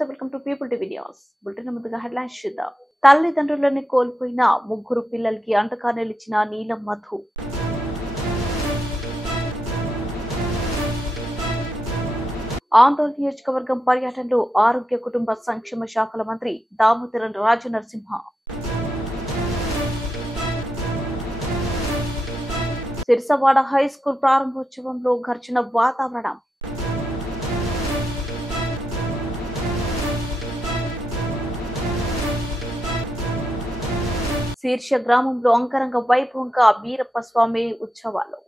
నమస్తే, welcome to people TV news. Bulletin ముందుగా headlines చూద్దాం. తల్లిదండ్రులని కోల్పోయిన ముగ్గురు పిల్లలకి అండగా నిలిచిన నీలం మధు. ఆందోళన నియోజకవర్గం పర్యటనలో ఆరోగ్య కుటుంబ సంక్షేమ శాఖల మంత్రి దామోదర రాజనరసింహ. సిరిసవాడ హై స్కూల్ ప్రారంభోత్సవంలో ఘర్షణ వాతావరణం. శీర్ష గ్రామంలో అంగరంగ వైభవంగా వీరప్ప స్వామి ఉత్సవాలు.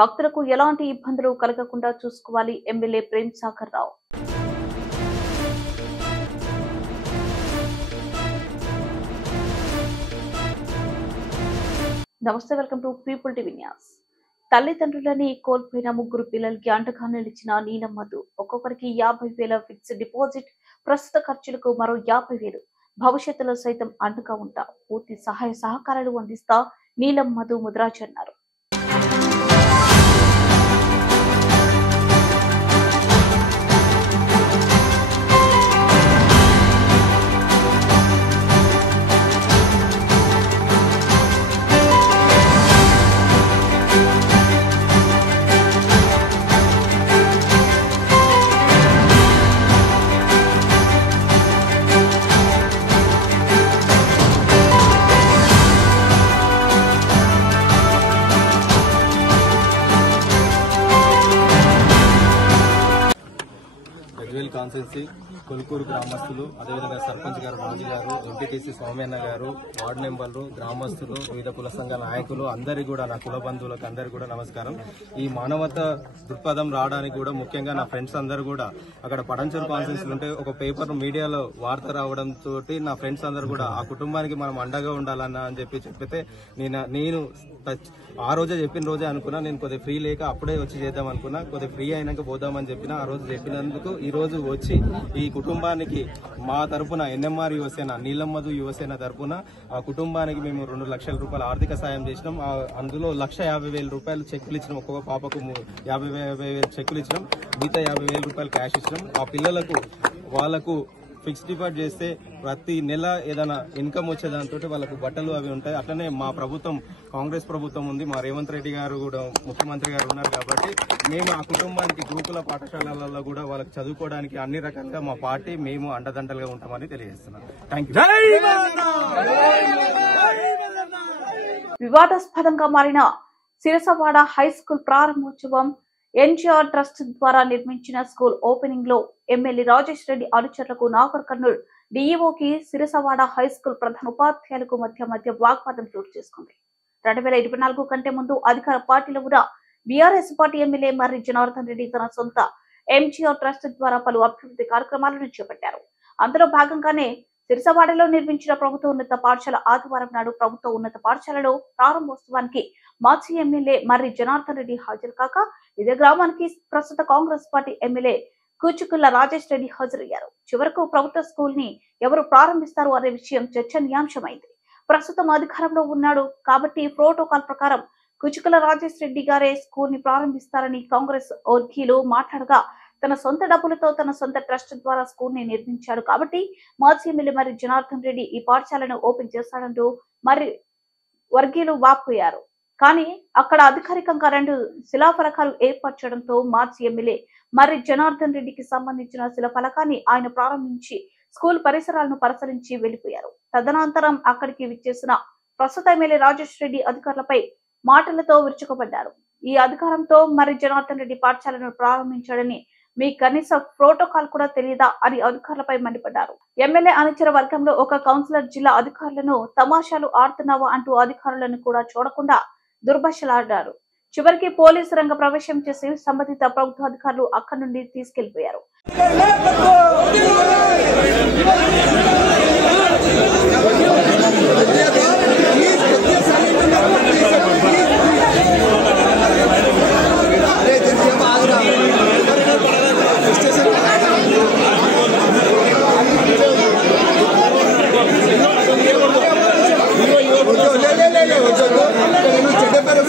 భక్తులకు ఎలాంటి ఇబ్బందులు కలగకుండా చూసుకోవాలి ఎమ్మెల్యే ప్రేమ్ సాగర్ రావు. నమస్తే, welcome to people TV news. తల్లిదండ్రులని కోల్పోయిన ముగ్గురు పిల్లలకి అండగా నిలిచిన నీలం మధు. ఒక్కొక్కరికి 50,000 ఫిక్స్డ్ డిపాజిట్, ప్రస్తుత ఖర్చులకు మరో 50,000. భవిష్యత్తులో సైతం అండగా ఉంటా, పూర్తి సహాయ సహకారాలు అందిస్తా నీలం మధు ముద్రాజ్ అన్నారు. కాన్సెన్సీ కొలుకూరు గ్రామస్తులు, అదేవిధంగా సర్పంచ్ గారు రాజు గారు, ఎంపీటీసీ స్వామియన్న గారు, వార్డు మెంబర్లు, గ్రామస్తులు, వివిధ కుల సంఘ నాయకులు అందరికీ కూడా, నా కుల బంధువులకు అందరికీ కూడా నమస్కారం. ఈ మానవత దృక్పథం రావడానికి కూడా ముఖ్యంగా నా ఫ్రెండ్స్ అందరూ కూడా అక్కడ పడంచూరు కాన్సెన్సీ ఉంటే ఒక పేపర్ మీడియాలో వార్త రావడంతో నా ఫ్రెండ్స్ అందరూ కూడా ఆ కుటుంబానికి మనం అండగా ఉండాలన్నా అని చెప్పితే నేను ఆ రోజే చెప్పిన రోజే అనుకున్నా. నేను కొద్దిగా ఫ్రీ లేక అప్పుడే వచ్చి చేద్దాం అనుకున్నా. కొద్దిగా ఫ్రీ అయినాక పోదామని చెప్పిన ఆ రోజు చెప్పినందుకు ఈ రోజు వచ్చి ఈ కుటుంబానికి మా తరఫున NMR యువసేన, నీలం మధు యువసేన తరఫున ఆ కుటుంబానికి మేము 2 లక్షల రూపాయల ఆర్థిక సాయం చేసినాం. అందులో 1,50,000 రూపాయలు చెక్కులు ఇచ్చినాం. ఒక్కొక్క పాపకు 50,000 చెక్కులు ఇచ్చినాం. మిగతా 50,000 రూపాయలు క్యాష్ ఇచ్చినాం. ఆ పిల్లలకు వాళ్ళకు ఫిక్స్డ్ డిపాజిట్ చేస్తే ప్రతి నెల ఏదైనా ఇన్కమ్ వచ్చేదాంతో వాళ్ళకు బట్టలు అవి ఉంటాయి. అట్లనే మా ప్రభుత్వం కాంగ్రెస్ ప్రభుత్వం ఉంది, మా రేవంత్ రెడ్డి గారు కూడా ముఖ్యమంత్రి గారు ఉన్నారు కాబట్టి మేము ఆ కుటుంబానికి గురుకుల పాఠశాలలలో కూడా వాళ్ళకి చదువుకోవడానికి అన్ని రకాలుగా మా పార్టీ మేము అండదండలుగా ఉంటామని తెలియజేస్తున్నాం. Thank you. వివాదాస్పదంగా మారిన సిరిసవాడ హై స్కూల్ ప్రారంభోత్సవం NGR ట్రస్ట్ ద్వారా నిర్మించిన స్కూల్ ఓపెనింగ్ లో ఎమ్మెల్యే రాజేష్ రెడ్డి అనుచరులకు నాగర్ కర్నూల్ DEOకి సిరిసవాడ హై స్కూల్ ప్రధాన ఉపాధ్యాయులకు మధ్య వాగ్వాదం చోటు చేసుకుంది. 2024 కంటే ముందు అధికార పార్టీలో కూడా BRS పార్టీ ఎమ్మెల్యే మర్రి జనార్దన్ రెడ్డి తన సొంత MGR ట్రస్ట్ ద్వారా పలు అభివృద్ధి కార్యక్రమాలను చేపట్టారు. అందులో భాగంగానే సిరిసవాడలో నిర్మించిన ప్రభుత్వ ఉన్నత పాఠశాల ఆదివారం నాడు ప్రభుత్వ ఉన్నత పాఠశాలలో ప్రారంభోత్సవానికి మాజీ ఎమ్మెల్యే మర్రి జనార్దన్ రెడ్డి హాజరు కాక ఇదే గ్రామానికి ప్రస్తుత కాంగ్రెస్ పార్టీ ఎమ్మెల్యే కూచుకుల్ల రాజేష్ రెడ్డి హాజరయ్యారు. చివరకు ప్రభుత్వ స్కూల్ ని ఎవరు ప్రారంభిస్తారు అనే విషయం చర్చనీయాంశమైంది. ప్రస్తుతం అధికారంలో ఉన్నాడు కాబట్టి ప్రోటోకాల్ ప్రకారం కూచుకుల్ల రాజేష్ రెడ్డి గారే స్కూల్ ని ప్రారంభిస్తారని కాంగ్రెస్ వర్గీయులు మాట్లాడగా, తన సొంత డబ్బులతో తన సొంత ట్రస్ట్ ద్వారా స్కూల్ ని నిర్మించాడు కాబట్టి మాజీ ఎమ్మెల్యే మర్రి జనార్దన్ రెడ్డి ఈ పాఠశాలను ఓపెన్ చేస్తాడంటూ మర్రి వర్గీయులు వాపోయారు. కానీ అక్కడ అధికారికంగా 2 శిలాఫలకాలు ఏర్పరచడంతో మాజీ ఎమ్మెల్యే మర్రి జనార్దన్ రెడ్డికి సంబంధించిన శిలాఫలకాన్ని ఆయన ప్రారంభించి స్కూల్ పరిసరాలను పరిశీలించి వెళ్లిపోయారు. తదనంతరం అక్కడికి విచ్చేసిన ప్రస్తుత ఎమ్మెల్యే రాజేష్ రెడ్డి అధికారులపై మాటలతో విరుచుకుపడ్డారు. ఈ అధికారంతో మర్రి జనార్దన్ రెడ్డి పాఠశాలను ప్రారంభించాడని మీ కనీస ప్రోటోకాల్ కూడా తెలియదా అని అధికారులపై మండిపడ్డారు. ఎమ్మెల్యే అనుచర వర్గంలో ఒక కౌన్సిలర్ జిల్లా అధికారులను తమాషాలు ఆడుతున్నావా అంటూ అధికారులను కూడా చూడకుండా దుర్భాషలాడారు. చివరికి పోలీసు రంగ ప్రవేశం చేసి సంబంధిత ప్రభుత్వ అధికారులు అక్కడి నుండి తీసుకెళ్లిపోయారు. చెడ్డ పేరు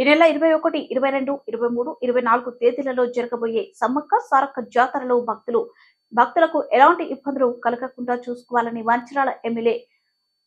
ఈ నెల 21, 22, 23, 24 తేదీలలో జరగబోయే సమ్మక్క సారక్క జాతరలో భక్తులకు ఎలాంటి ఇబ్బందులు కలగకుండా చూసుకోవాలని మంచిర్యాల ఎమ్మెల్యే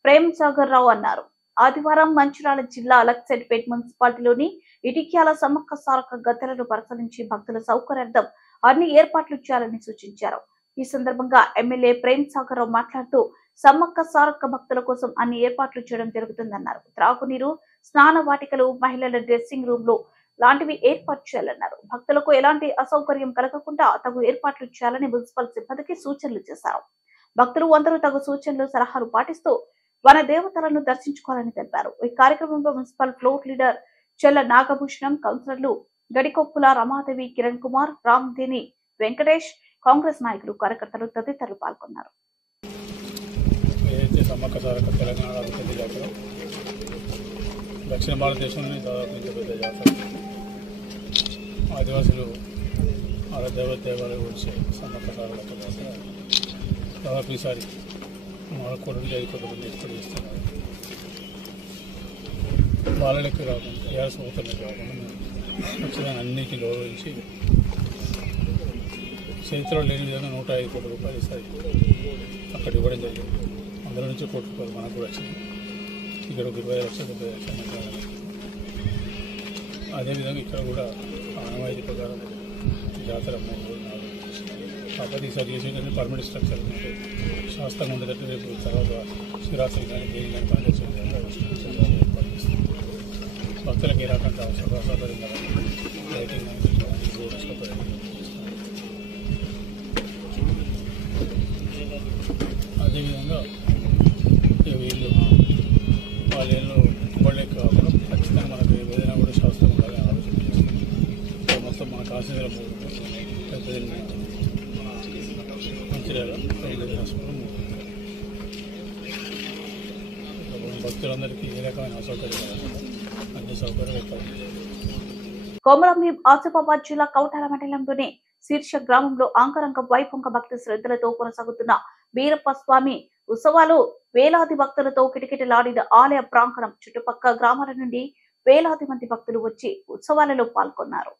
ప్రేమ్ సాగర్ రావు అన్నారు. ఆదివారం మంచిర్యాల జిల్లా లక్సెట్పేట్ మున్సిపాలిటీలోని ఇటిక్యాల సమ్మక్క సారక్క గద్దెలను పరిశీలించి భక్తుల సౌకర్యార్థం అన్ని ఏర్పాట్లు చేయాలని సూచించారు. ఈ సందర్భంగా ఎమ్మెల్యే ప్రేమ్ సాగర్ రావు మాట్లాడుతూ సమ్మక్క సారక్క భక్తుల కోసం అన్ని ఏర్పాట్లు చేయడం జరుగుతుందన్నారు. త్రాగునీరు, స్నాన వాటికలు, మహిళల డ్రెస్సింగ్ రూమ్ లో లాంటివి ఏర్పాటు చేయాలన్నారు. భక్తులకు ఎలాంటి అసౌకర్యం కలగకుండా తగు ఏర్పాట్లు చేయాలని మున్సిపల్ సిబ్బందికి సూచనలు చేశారు. భక్తులు అందరూ తగు సూచనలు, సలహాలు పాటిస్తూ వన దేవతలను దర్శించుకోవాలని తెలిపారు. ఈ కార్యక్రమంలో మున్సిపల్ ఫ్లోర్ లీడర్ చెల్ల నాగభూషణం, కౌన్సిలర్లు గడికొప్పుల రమాదేవి, కిరణ్ కుమార్, రామ్దేని వెంకటేష్, కాంగ్రెస్ నాయకులు, కార్యకర్తలు తదితరులు పాల్గొన్నారు. సమ్మక్క సారక్క తెలంగాణ జాతర దక్షిణ భారతదేశంలోనే దాదాపు పెద్ద జాతర. ఆదివాసులు దేవాలయాలు వచ్చే సమ్మక్క సారక్క జాతర దాదాపు ఈసారి 4 కోట్ల 5 కోట్ల మంది ఎక్స్పెక్ట్ చేస్తున్నారు. వాళ్ళ లెక్క కాకుండా టీఆర్ఎస్ ప్రభుత్వం కాకుండా ఖచ్చితంగా అన్నిటికీ గౌరవించి చరిత్రలో లేని విధంగా 105 కోట్ల రూపాయలు ఈసారి అక్కడ ఇవ్వడం జరిగింది. అందులో నుంచి 1 కోటి రూపాయలు మనకు కూడా వచ్చింది. ఇక్కడ 20 లక్షలు 30 లక్షలు. అదేవిధంగా ఇక్కడ కూడా ఆనవాయితీ ప్రకారం జాతర 3 రోజులు 4 రోజులు కాకపోతే ఈసారి చేసేటంటే పర్మనెంట్ స్ట్రక్చర్ ఉంటుంది. శాస్త్రంగా ఉండేటట్టు రేపు తర్వాత శివరాత్రి కానీ దేని కానీ పనిచేసే విధంగా ఏర్పాటు చేస్తుంది. భక్తులకు ఏ రకంగా సౌకర్యం కానీ లైటింగ్ కానీ బోర్డు సౌకర్యం. అదేవిధంగా వీళ్ళు వాళ్ళ ఏళ్ళు వాళ్ళే కాకుండా ఖచ్చితంగా మనకు ఏదైనా కూడా శాస్త్రం ఉండాలని ఆలోచన చేస్తుంది. మొత్తం మన కాశీలో మంచిర్యాల భక్తులందరికీ ఏ రకమైన అసౌకర్యం అన్ని సౌకర్యాలు ఏర్పాటు. కొమరంభీం ఆసిఫాబాద్ జిల్లా కౌటాల మండలంలోని శీర్ష గ్రామంలో అంగరంగ వైభవంగా భక్తి శ్రద్ధలతో కొనసాగుతున్న వీరప్ప స్వామి ఉత్సవాలు వేలాది భక్తులతో కిటకిటలాడిన ఆలయ ప్రాంగణం. చుట్టుపక్కల గ్రామాల నుండి వేలాది మంది భక్తులు వచ్చి ఉత్సవాలలో పాల్గొన్నారు.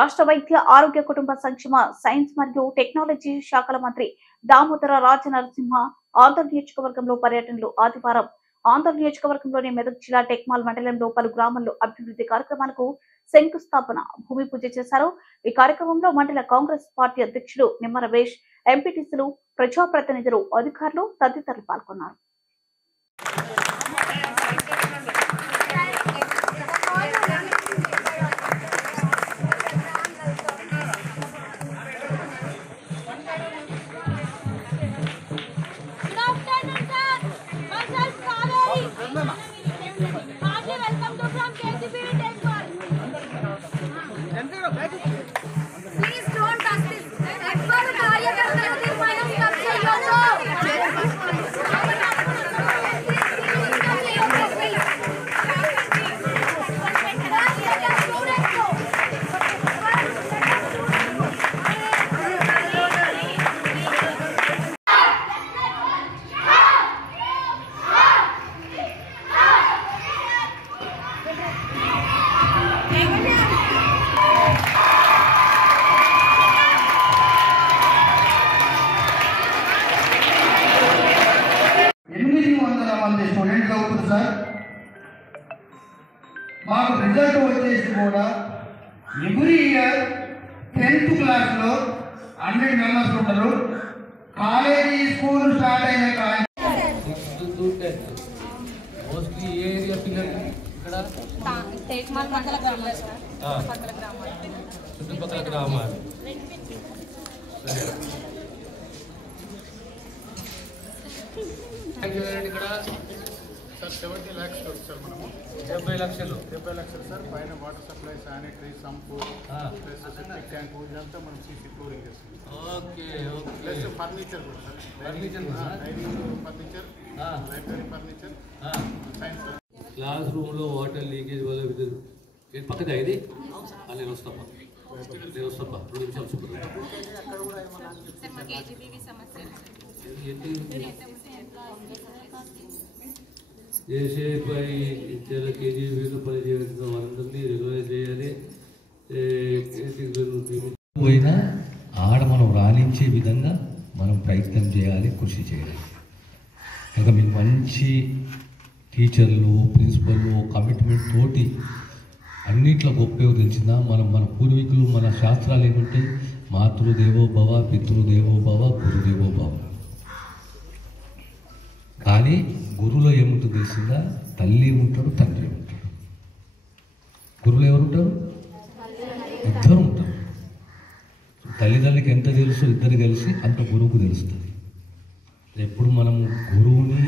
రాష్ట్ర వైద్య ఆరోగ్య కుటుంబ సంక్షేమ సైన్స్ మరియు టెక్నాలజీ శాఖల మంత్రి దామోదర రాజనరసింహ ఆంధ్ర నియోజకవర్గంలో పర్యటనలు. ఆదివారం ఆంధ్ర నియోజకవర్గంలోని మెదక్ జిల్లా టెక్మాల్ మండలంలో పలు గ్రామాల్లో అభివృద్ధి కార్యక్రమాలకు శంకుస్థాపన, భూమి పూజ చేశారు. ఈ కార్యక్రమంలో మండల కాంగ్రెస్ పార్టీ అధ్యక్షుడు నిమ్మ రమేష్, ఎంపీటీసీలు, ప్రజాప్రతినిధులు, అధికారులు తదితరులు పాల్గొన్నారు. Please don't touch this. Ekbar కార్యకర్తలు తీర్మానం చేయొచ్చు. స్టూడెంట్ అవుతుంది సార్. మాకు రిజల్ట్ వచ్చేసి కూడా ఎవ్రీ ఇయర్ 10th క్లాస్లో 100 మెంబర్స్ ఉంటారు. కాలేజీ స్కూల్ స్టార్ట్ అయిన మోస్ట్లీ ఏ ఏరియా పిల్లలు ఇక్కడ చుట్టుపక్కల గ్రామాలు. ఇక్కడ సార్ 70 lakhs సార్ మనము 70 లక్షలు సార్. పైన water supply, sanitary, sump, plus septic tank ఇదంతా మనం సీసీ ఫ్లోరింగ్ చేస్తాం. Okay okay. ప్లస్ ఫర్నిచర్ కూడా sir. Furniture dining furniture, library furniture, science. Class రూమ్లో వాటర్ లీకేజ్ వల్ల పక్కగా ఇది నేను వస్తాపా 2 నిమిషాలు చూపుతాను. చేసేపై ఇతర కేజీబీలు పనిచేయాల్సిన వాళ్ళందరినీ రెగ్యులైజ్ చేయాలి. పోయినా ఆడ మనం రాణించే విధంగా మనం ప్రయత్నం చేయాలి, కృషి చేయాలి. ఇంకా మీకు మంచి టీచర్లు, ప్రిన్సిపల్లు కమిట్మెంట్ తోటి అన్నిట్లో గొప్పగా తెలిసిందా. మన పూర్వీకులు మన శాస్త్రాలు ఏమంటే మాతృదేవో భవ, పితృదేవో భవ, గురుదేవో భవ. కానీ గురువులో ఏముంటుంది తెలిసిందా, తల్లి ఉంటాడు, తండ్రి ఉంటాడు. గురువులు ఎవరు ఉంటారు? ఇద్దరు ఉంటారు. తల్లిదండ్రులకి ఎంత తెలుసు ఇద్దరు కలిసి అంత గురువుకు తెలుస్తుంది. ఎప్పుడు మనం గురువుని